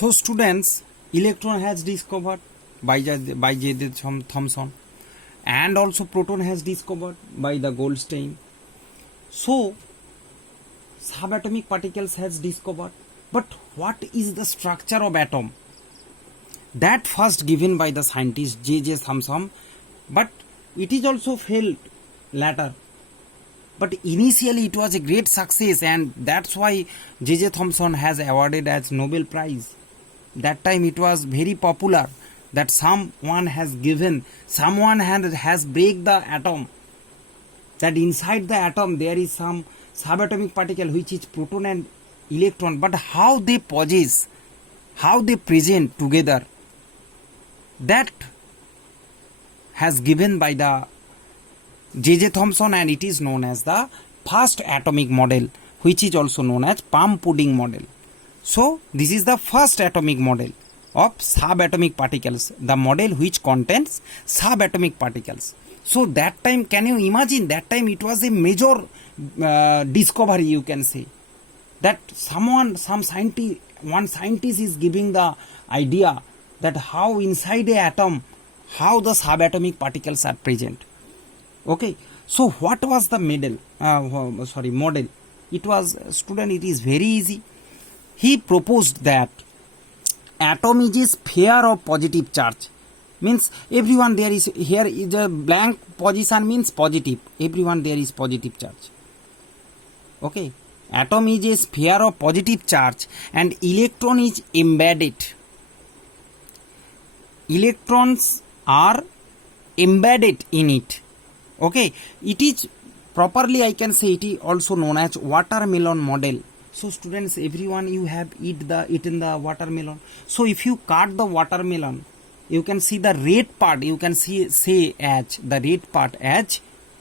So students, electron has discovered by J. Thomson, and also proton has discovered by the Goldstein. So subatomic particles has discovered, but what is the structure of atom? That first given by the scientist J. Thomson, but it is also failed later. But initially it was a great success, and that's why J. Thomson has awarded as Nobel Prize. That time it was very popular that someone has break the atom, that inside the atom there is some subatomic particle which is proton and electron, but how they possess, how they present together, that has given by the J. Thomson, and it is known as the first atomic model, which is also known as palm pudding model. So this is the first atomic model of subatomic particles, the model which contains subatomic particles. So that time, can you imagine, that time it was a major discovery, you can say, that one scientist is giving the idea that how inside a atom, how the subatomic particles are present. Okay, so what was the model? It was, student, it is very easy. He proposed that atom is a sphere of positive charge. Means everyone there is, here is a blank position means positive. Everyone there is positive charge. Okay, atom is a sphere of positive charge and electron is embedded. Electrons are embedded in it. Okay, it is properly, I can say, it is also known as watermelon model. So students, everyone, you have eaten the watermelon. So if you cut the watermelon, you can see the red part, you can say as the red part as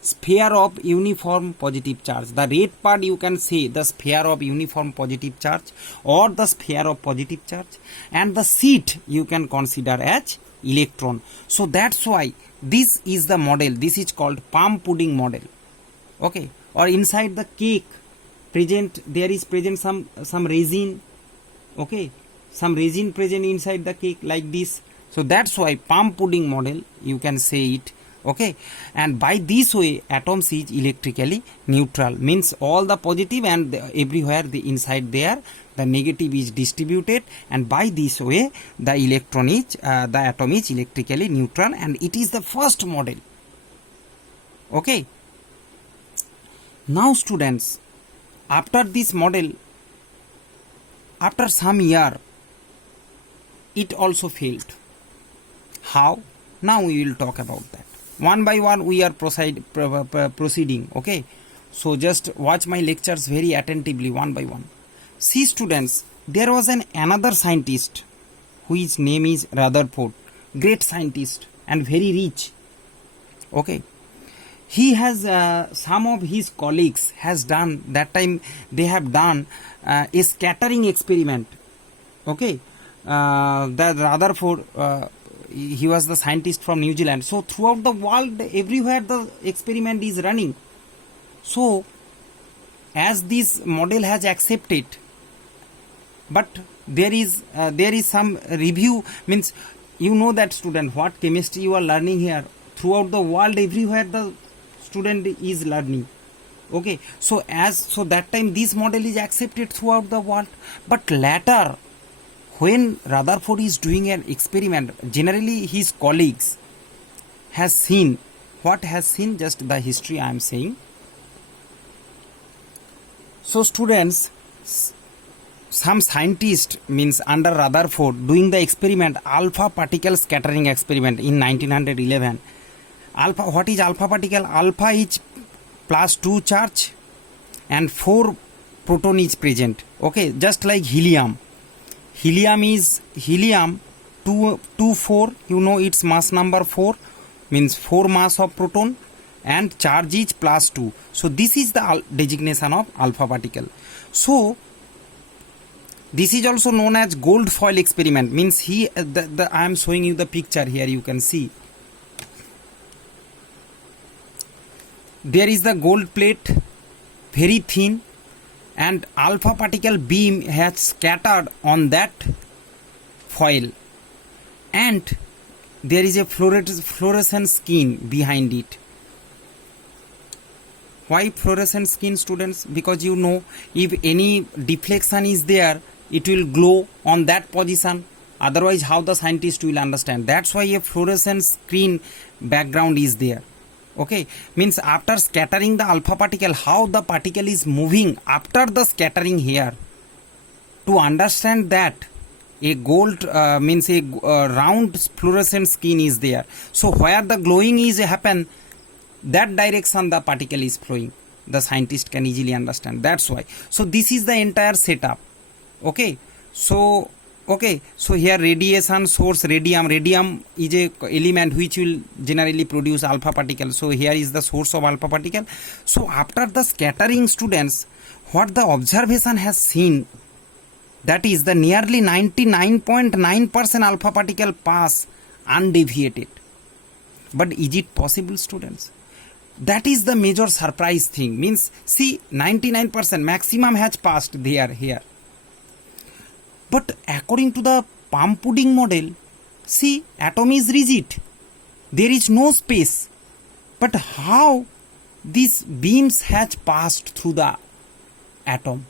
sphere of uniform positive charge. The red part you can say the sphere of uniform positive charge or the sphere of positive charge, and the seed you can consider as electron. So that's why this is the model. This is called palm pudding model. Okay, or inside the cake there is present some resin. Okay, some resin present inside the cake like this. So that's why palm pudding model you can say it. Okay, and by this way atoms is electrically neutral, means all the positive and everywhere the inside there the negative is distributed, and by this way the atom is electrically neutral, and it is the first model. Okay, now students, after this model, after some year, it also failed. How? Now we will talk about that. One by one we are proceeding. Okay, so just watch my lectures very attentively one by one. See students, there was another scientist whose name is Rutherford, great scientist and very rich. Okay, he has some of his colleagues has done, that time they have done a scattering experiment. Okay, that Rutherford, he was the scientist from New Zealand. So throughout the world, everywhere the experiment is running. So as this model has accepted, but there is some review, means you know that student what chemistry you are learning here, throughout the world everywhere the student is learning. Okay, so that time this model is accepted throughout the world, but later when Rutherford is doing an experiment, generally his colleagues has seen, what has seen, just the history I am saying. So students, some scientist, means under Rutherford, doing the experiment, alpha particle scattering experiment in 1911. Alpha, what is alpha particle? Alpha is +2 charge and 4 proton is present. Okay, just like helium. Helium is helium 224, you know its mass number 4, means 4 mass of proton, and charge is +2. So this is the designation of alpha particle. So this is also known as gold foil experiment, means I am showing you the picture here, you can see. There is the gold plate, very thin, and alpha particle beam has scattered on that foil and there is a fluorescent skin behind it. Why fluorescent skin, students? Because you know, if any deflection is there, it will glow on that position. Otherwise, how the scientist will understand? That's why a fluorescent screen background is there. Okay, means after scattering the alpha particle, how the particle is moving after the scattering here. To understand that, a gold means a round fluorescent skin is there. So where the glowing is happen, that direction the particle is flowing. The scientist can easily understand. That's why. So this is the entire setup. Okay. So here radiation source, radium is a element which will generally produce alpha particle. So here is the source of alpha particle. So after the scattering, students, what the observation has seen, that is the nearly 99.9% alpha particle pass undeviated. But is it possible, students? That is the major surprise thing. Means, see, 99% maximum has passed here. But according to the palm pudding model, see, atom is rigid. There is no space. But how these beams has passed through the atom?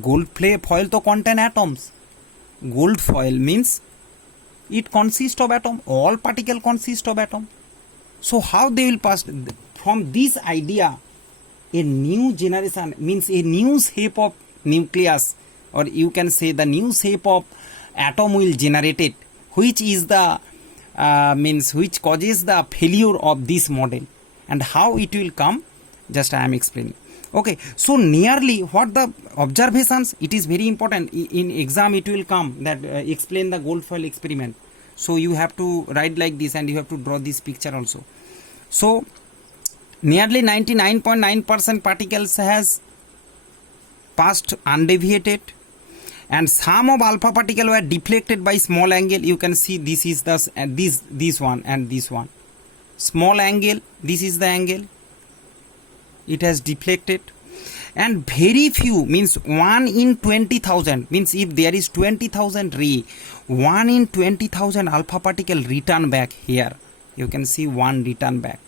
Gold foil to contain atoms. Gold foil means it consists of atom. All particle consist of atom. So how they will pass? From this idea, a new generation, means a new shape of nucleus, or you can say the new shape of atom will generate it, which is the which causes the failure of this model. And how it will come, just I am explaining. Okay, so nearly what the observations, it is very important. In exam it will come that explain the gold foil experiment. So you have to write like this and you have to draw this picture also. So nearly 99.9% particles has passed undeviated, and some of alpha particle were deflected by small angle. You can see this is the this one and this one. Small angle, this is the angle. It has deflected, and very few, means 1 in 20,000, means if there is 20,000 ray, 1 in 20,000 alpha particle return back here. You can see one return back.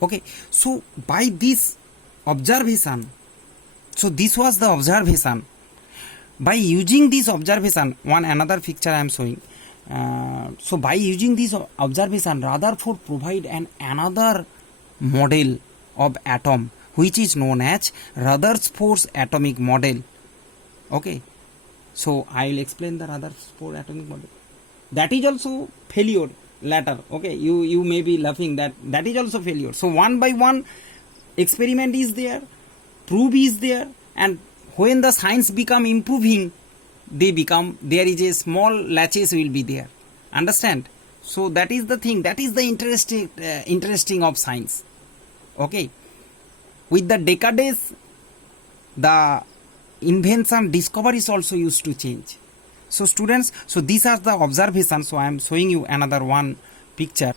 Okay, so by this observation, so this was the observation. By using this observation, another picture I am showing. So by using this observation, Rutherford provide another model of atom, which is known as Rutherford's atomic model. Okay, so I will explain the Rutherford atomic model. That is also failure later. Okay, you may be laughing that is also failure. So one by one experiment is there, proof is there, and when the science become improving, there is a small latches will be there. Understand? So that is the thing, that is the interesting of science. Okay, with the decades, the invention discoveries also used to change. So students, so these are the observations. So I am showing you another one picture.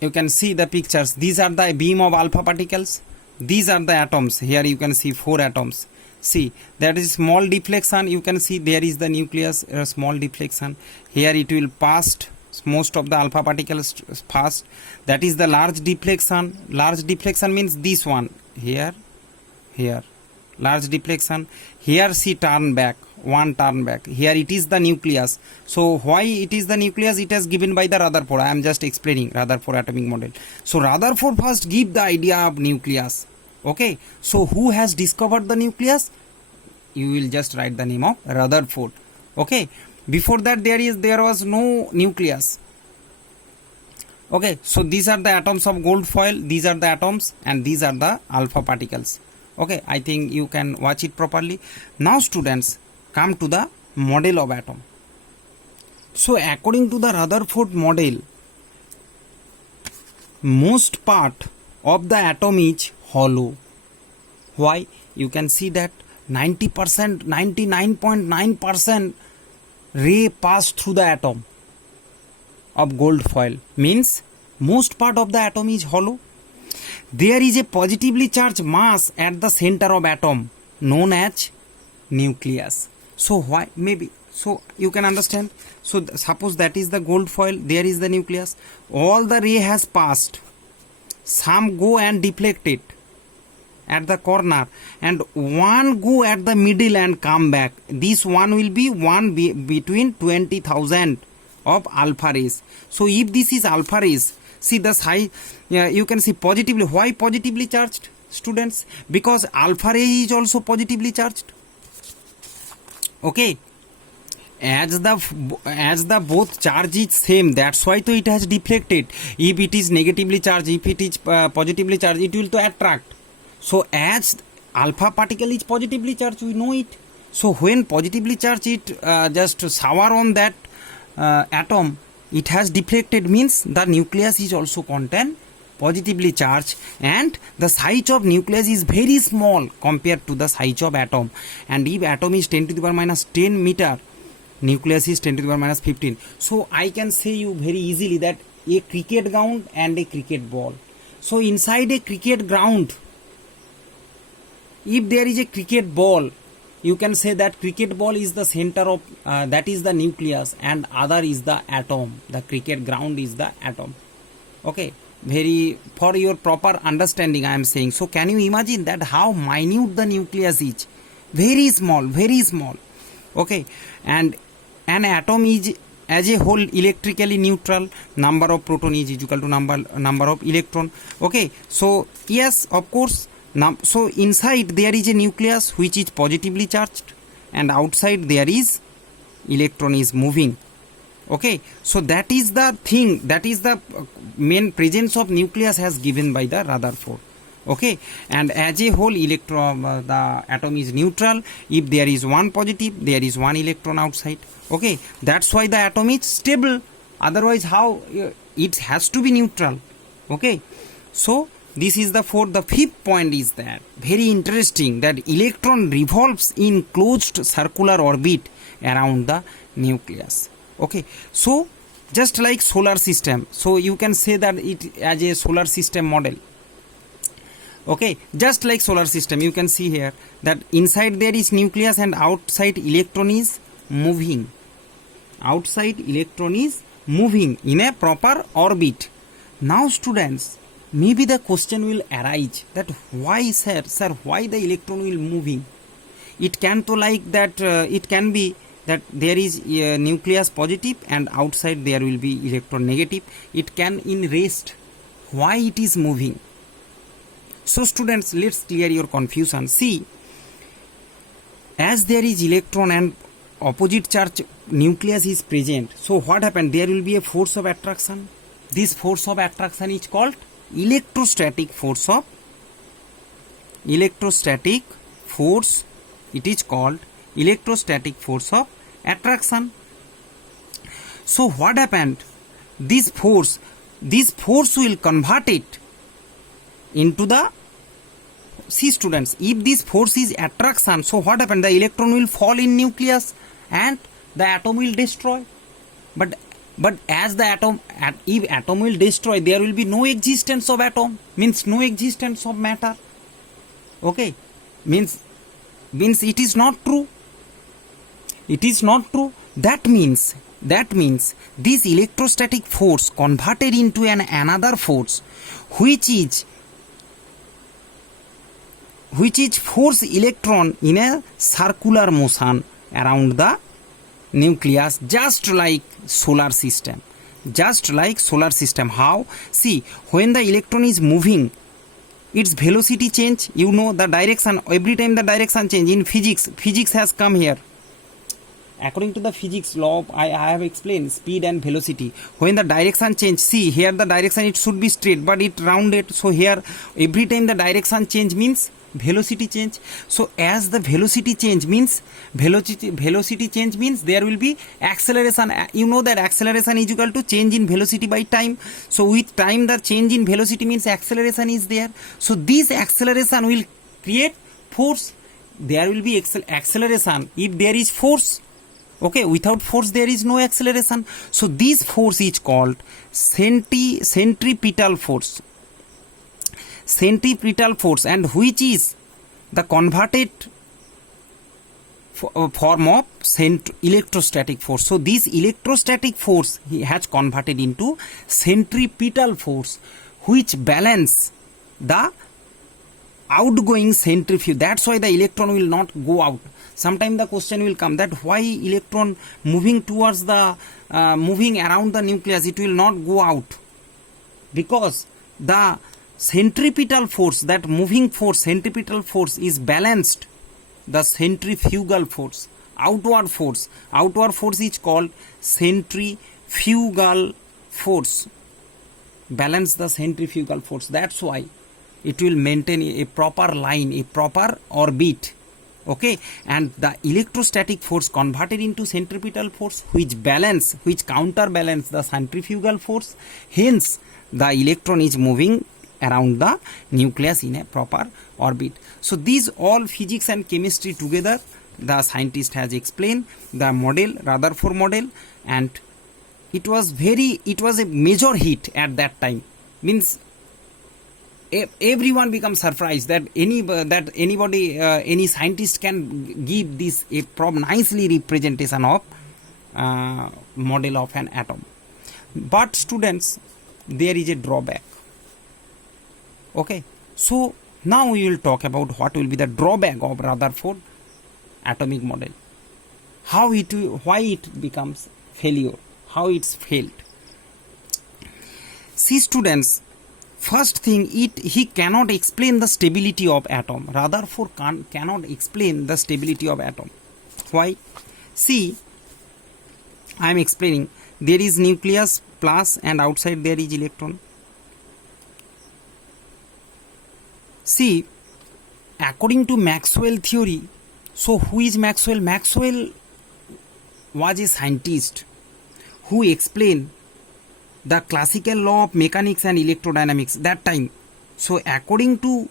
You can see the pictures. These are the beam of alpha particles. These are the atoms. Here you can see 4 atoms. See, that is small deflection. You can see there is the nucleus, small deflection. Here it will pass. Most of the alpha particles pass. That is the large deflection. Large deflection means this one. Here. Large deflection. Here see turn back. One turn back. Here it is the nucleus. So why it is the nucleus? It is given by the Rutherford. I am just explaining Rutherford atomic model. So Rutherford first give the idea of nucleus. Okay. So who has discovered the nucleus? You will just write the name of Rutherford. Okay. Before that there was no nucleus. Okay. So these are the atoms of gold foil. These are the atoms and these are the alpha particles. Okay. I think you can watch it properly. Now students, come to the model of atom. So according to the Rutherford model, most part of the atom is hollow. Why? You can see that 90%, 99.9% ray pass through the atom of gold foil. Means most part of the atom is hollow. There is a positively charged mass at the center of atom known as nucleus. So why? Maybe. So you can understand. So suppose that is the gold foil, there is the nucleus, all the ray has passed, some go and deflect it at the corner and one go at the middle and come back. This one will be between 20,000 of alpha rays. So if this is alpha rays, see the size, you can see positively. Why positively charged, students? Because alpha ray is also positively charged. Okay, as the both charge is same, that's why to it has deflected. If it is negatively charged, if it is positively charged, it will to attract. So as alpha particle is positively charged, we know it. So when positively charged, it just shower on that atom, it has deflected, means the nucleus is also contain positively charged, and the size of nucleus is very small compared to the size of atom. And if atom is 10 to the power minus 10 meter, nucleus is 10 to the power minus 15. So I can say you very easily that a cricket ground and a cricket ball. So inside a cricket ground, if there is a cricket ball, you can say that cricket ball is the center of that is the nucleus, and other is the atom. The cricket ground is the atom. Okay, very for your proper understanding I am saying. So can you imagine that how minute the nucleus is? Very small, very small. Okay, and an atom is as a whole electrically neutral. Number of proton is equal to number of electron. Okay, so yes, of course. Now, so inside there is a nucleus which is positively charged, and outside there is electron is moving. Okay, so that is the thing, that is the main presence of nucleus has given by the Rutherford. Okay, and as a whole electron, the atom is neutral. If there is one positive, there is one electron outside. Okay, that's why the atom is stable. Otherwise, how it has to be neutral. Okay, so this is the fourth. The fifth point is that very interesting, that electron revolves in closed circular orbit around the nucleus. Okay, so just like solar system, so you can say that it as a solar system model. Okay, just like solar system, you can see here that inside there is nucleus and outside electron is moving. Outside electron is moving in a proper orbit. Now students, maybe the question will arise that why sir, why the electron will moving? It can to like that, it can be that there is a nucleus positive and outside there will be electron negative. It can in rest. Why it is moving? So students, let's clear your confusion. See, as there is electron and opposite charge nucleus is present, so what happened? There will be a force of attraction. This force of attraction is called electrostatic force. It is called electrostatic force of attraction. So what happened? This force will convert it into the, see students, if this force is attraction, so what happened? The electron will fall in nucleus and the atom will destroy. But as the atom, if atom will destroy, there will be no existence of atom, means no existence of matter. Okay, means it is not true. It is not true. That means this electrostatic force converted into another force, which is force electron in a circular motion around the nucleus, just like solar system. How? See, when the electron is moving, its velocity change, you know the direction, every time the direction change. In physics has come here. According to the physics law, I have explained speed and velocity. When the direction change, see here the direction it should be straight, but it rounded. So here every time the direction change means velocity change. So as the velocity change means there will be acceleration. You know that acceleration is equal to change in velocity by time. So with time the change in velocity means acceleration is there. So this acceleration will create force. There will be acceleration if there is force. Okay, without force there is no acceleration. So this force is called centripetal force. And which is the converted form of electrostatic force. So this electrostatic force he has converted into centripetal force, which balance the outgoing centrifuge. That's why the electron will not go out. Sometime the question will come that why electron moving towards the moving around the nucleus, it will not go out, because the centripetal force, that moving force, centripetal force is balanced the centrifugal force. Outward force is called centrifugal force, balance the centrifugal force. That's why it will maintain a proper line, a proper orbit. Okay, and the electrostatic force converted into centripetal force, which counterbalance the centrifugal force. Hence the electron is moving around the nucleus in a proper orbit. So these all physics and chemistry together the scientist has explained the model, Rutherford model, and it was a major hit at that time. Means everyone becomes surprised that any scientist can give this a nicely representation of model of an atom. But students, there is a drawback. Okay, so now we will talk about what will be the drawback of Rutherford atomic model, why it becomes failure, how it's failed. See students, first thing, he cannot explain the stability of atom. Rutherford cannot explain the stability of atom. Why? See, I am explaining. There is nucleus plus and outside there is electron. See, according to Maxwell theory, so who is Maxwell? Maxwell was a scientist who explained the classical law of mechanics and electrodynamics that time. So according to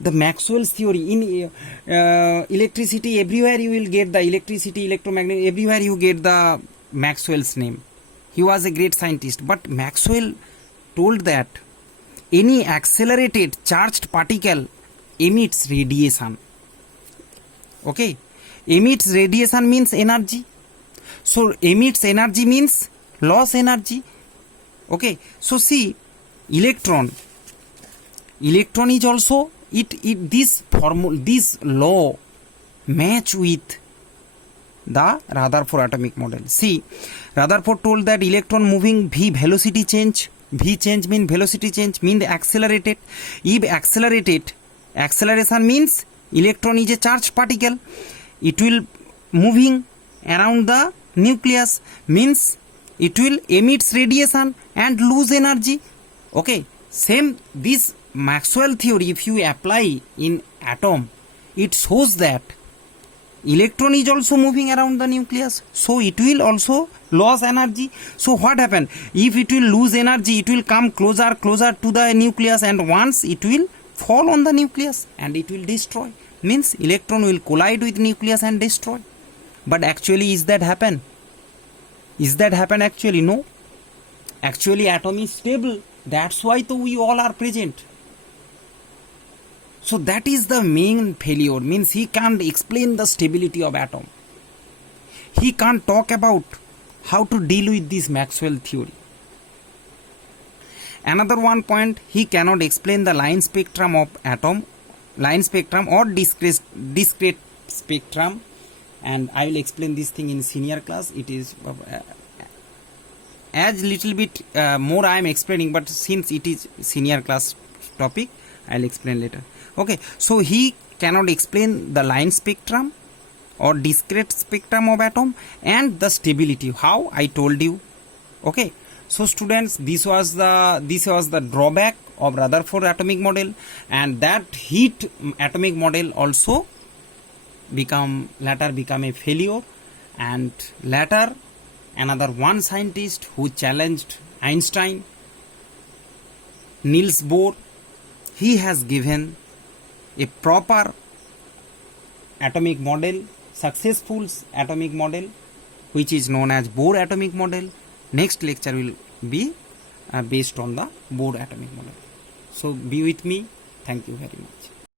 the Maxwell's theory, in electricity, everywhere you will get the electricity, electromagnetic, everywhere you get the Maxwell's name. He was a great scientist, but Maxwell told that any accelerated charged particle emits radiation. Okay, emits radiation means energy. So emits energy means loss energy. Okay, so see, electron is also this law match with the Rutherford atomic model. See, Rutherford told that electron moving v velocity change, v change mean velocity change, mean accelerated. If accelerated, acceleration means electron is a charged particle, it will moving around the nucleus, means it will emit radiation and lose energy. Okay, same this Maxwell theory, if you apply in atom, it shows that electron is also moving around the nucleus, so it will also lose energy. So what happen? If it will lose energy, it will come closer to the nucleus, and once it will fall on the nucleus and it will destroy. Means electron will collide with nucleus and destroy. But actually, is that happen? Is that happen actually? No. Actually, atom is stable. That's why we all are present. So that is the main failure. Means he can't explain the stability of atom. He can't talk about how to deal with this Maxwell theory. Another one point, he cannot explain the line spectrum of atom, line spectrum or discrete spectrum, and I will explain this thing in senior class. It is as little bit more I am explaining, but since it is senior class topic, I will explain later. Okay, so he cannot explain the line spectrum or discrete spectrum of atom and the stability. How? I told you. Okay, so students, this was the drawback of Rutherford atomic model, and that heat atomic model also later become a failure. And later another one scientist who challenged Einstein, Niels Bohr, he has given a proper atomic model, successful atomic model, which is known as Bohr atomic model. Next lecture will be based on the Bohr atomic model. So be with me. Thank you very much.